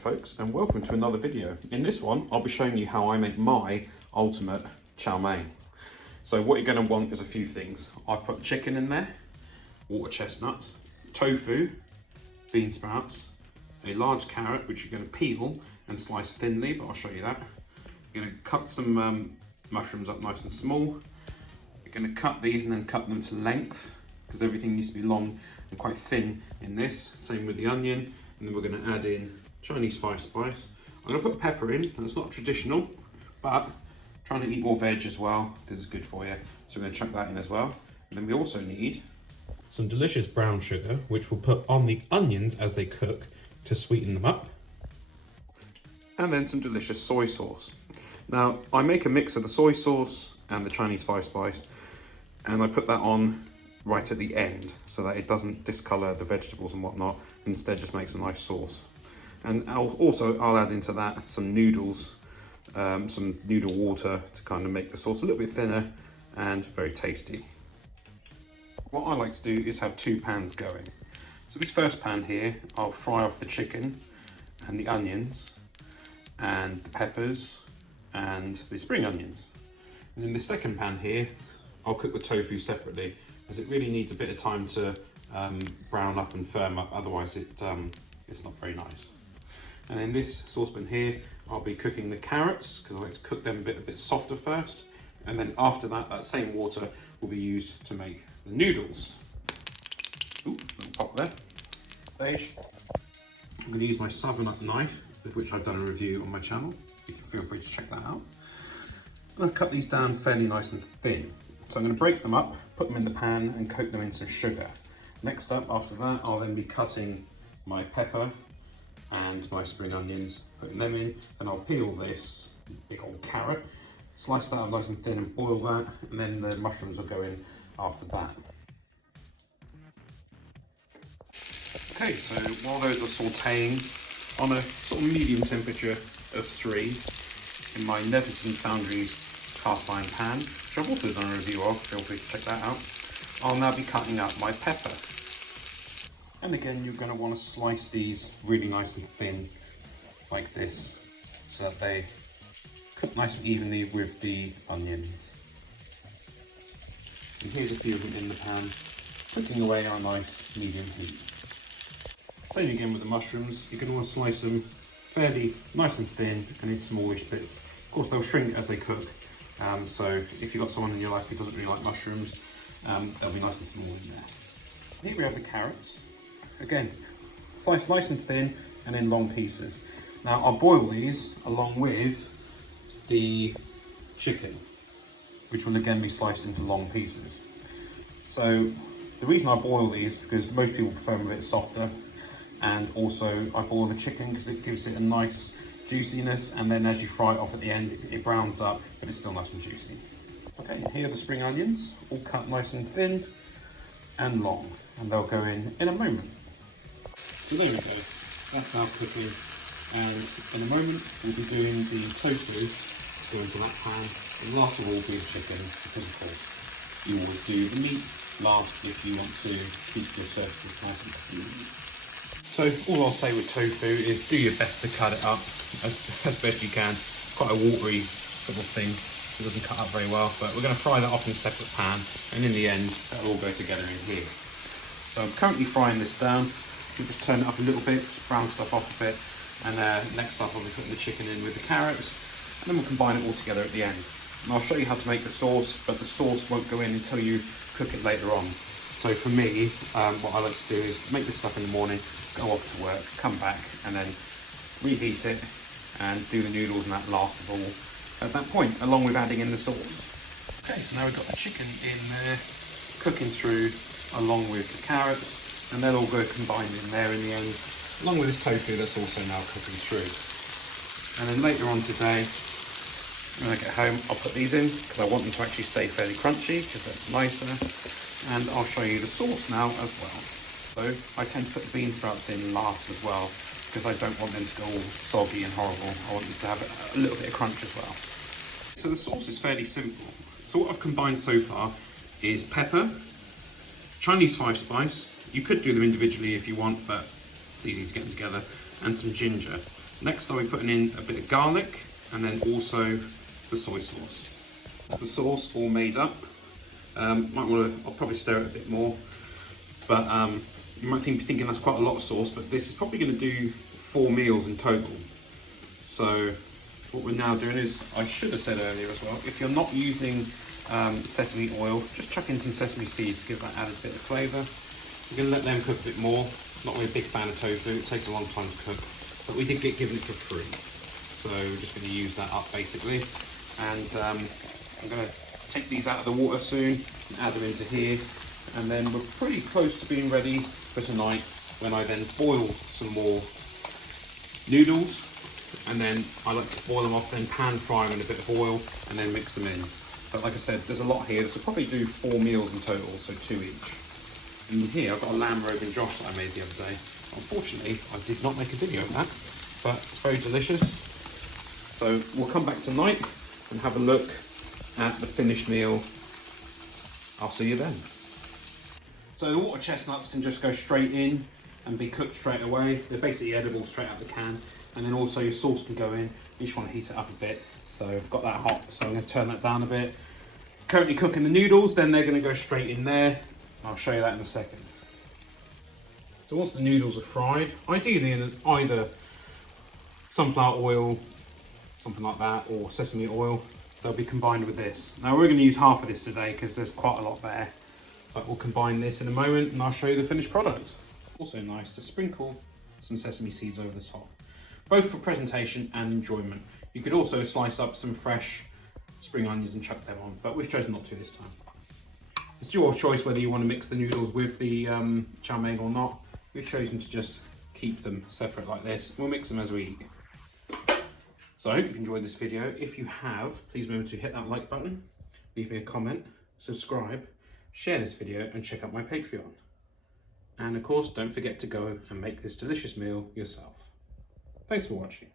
folks, and welcome to another video. In this one I'll be showing you how I make my ultimate chow mein. So what you're going to want is a few things. I've put chicken in there, water chestnuts, tofu, bean sprouts, a large carrot which you're going to peel and slice thinly, but I'll show you that. You're going to cut some mushrooms up nice and small. You're going to cut these and then cut them to length, because everything needs to be long and quite thin in this. Same with the onion. And then we're going to add in Chinese spice. I'm going to put pepper in, and it's not traditional, but trying to eat more veg as well because it's good for you. So we're going to chuck that in as well. And then we also need some delicious brown sugar, which we'll put on the onions as they cook to sweeten them up. And then some delicious soy sauce. Now, I make a mix of the soy sauce and the Chinese spice, and I put that on right at the end so that it doesn't discolour the vegetables and whatnot, instead just makes a nice sauce. And I'll add into that some noodles, some noodle water to kind of make the sauce a little bit thinner and very tasty. What I like to do is have two pans going. So this first pan here, I'll fry off the chicken and the onions and the peppers and the spring onions. And in the second pan here, I'll cook the tofu separately, as it really needs a bit of time to brown up and firm up, otherwise it's not very nice. And in this saucepan here, I'll be cooking the carrots, because I like to cook them a bit softer first, and then after that, that same water will be used to make the noodles. Ooh, little pop there. Stage. I'm going to use my 7-up knife, with which I've done a review on my channel. You can feel free to check that out. And I've cut these down fairly nice and thin. So I'm going to break them up, put them in the pan and coat them in some sugar. Next up, after that, I'll then be cutting my pepper and my spring onions, putting them in. Then I'll peel this big old carrot, slice that up nice and thin and boil that, and then the mushrooms will go in after that. Okay, so while those are sauteing on a sort of medium temperature of 3 in my Neverton Foundries cast iron pan, which I've also done a review of, feel free to check that out, I'll now be cutting up my pepper. And again, you're going to want to slice these really nice and thin, like this, so that they cook nice and evenly with the onions. And here's a few of them in the pan, cooking away on a nice medium heat. Same again with the mushrooms, you're going to want to slice them fairly nice and thin and in smallish bits. Of course, they'll shrink as they cook. So if you've got someone in your life who doesn't really like mushrooms, they'll be nice and small in there. Here we have the carrots. Again, sliced nice and thin and in long pieces. Now I'll boil these along with the chicken, which will again be sliced into long pieces. So the reason I boil these is because most people prefer them a bit softer, and also I boil the chicken because it gives it a nice juiciness, and then as you fry it off at the end, it browns up, but it's still nice and juicy. Okay, here are the spring onions, all cut nice and thin and long, and they'll go in a moment. So there we go, that's now cooking, and in a moment we'll be doing the tofu, go into that pan, and last of all be the chicken, because of course you always do the meat last if you want to keep your surfaces nice and clean. So all I'll say with tofu is do your best to cut it up as best you can. It's quite a watery sort of thing, it doesn't cut up very well, but we're going to fry that off in a separate pan, and in the end that'll all go together in here. So I'm currently frying this down. You just turn it up a little bit, just brown stuff off a bit, and next up I'll be putting the chicken in with the carrots, and then we'll combine it all together at the end. And I'll show you how to make the sauce, but the sauce won't go in until you cook it later on. So for me, what I like to do is make this stuff in the morning, go off to work, come back, and then reheat it and do the noodles and that last of all at that point, along with adding in the sauce. Okay, so now we've got the chicken in there, cooking through along with the carrots, and they'll all go combined in there in the end, along with this tofu that's also now cooking through. And then later on today, when I get home, I'll put these in, because I want them to actually stay fairly crunchy, because that's nicer. And I'll show you the sauce now as well. So I tend to put the bean sprouts in last as well, because I don't want them to go all soggy and horrible. I want them to have a little bit of crunch as well. So the sauce is fairly simple. So what I've combined so far is pepper, Chinese spice. You could do them individually if you want, but it's easy to get them together, and some ginger. Next I'll be putting in a bit of garlic and then also the soy sauce. That's the sauce all made up. I'll probably stir it a bit more, but you might be thinking that's quite a lot of sauce, but this is probably going to do 4 meals in total. So what we're now doing is, I should have said earlier as well, if you're not using sesame oil, just chuck in some sesame seeds to give that added bit of flavour. We're going to let them cook a bit more. Not really a big fan of tofu, it takes a long time to cook, but we did get given it for free. So we're just going to use that up basically. And I'm going to take these out of the water soon and add them into here. And then we're pretty close to being ready for tonight, when I then boil some more noodles. And then I like to boil them off, then pan fry them in a bit of oil and then mix them in. But like I said, there's a lot here. This will probably do 4 meals in total, so 2 each. And here I've got a lamb rogan josh that I made the other day. Unfortunately, I did not make a video of that, but it's very delicious. So we'll come back tonight and have a look at the finished meal. I'll see you then. So the water chestnuts can just go straight in and be cooked straight away. They're basically edible straight out of the can. And then also your sauce can go in. You just want to heat it up a bit. So I've got that hot, so I'm going to turn that down a bit. Currently cooking the noodles, then they're going to go straight in there. I'll show you that in a second. So once the noodles are fried, ideally in either sunflower oil, something like that, or sesame oil, they'll be combined with this. Now we're going to use half of this today because there's quite a lot there. But we'll combine this in a moment and I'll show you the finished product. Also nice to sprinkle some sesame seeds over the top, both for presentation and enjoyment. You could also slice up some fresh spring onions and chuck them on, but we've chosen not to this time. It's your choice whether you want to mix the noodles with the chow mein or not. We've chosen to just keep them separate like this. We'll mix them as we eat. So I hope you've enjoyed this video. If you have, please remember to hit that like button, leave me a comment, subscribe, share this video and check out my Patreon. And of course, don't forget to go and make this delicious meal yourself. Thanks for watching.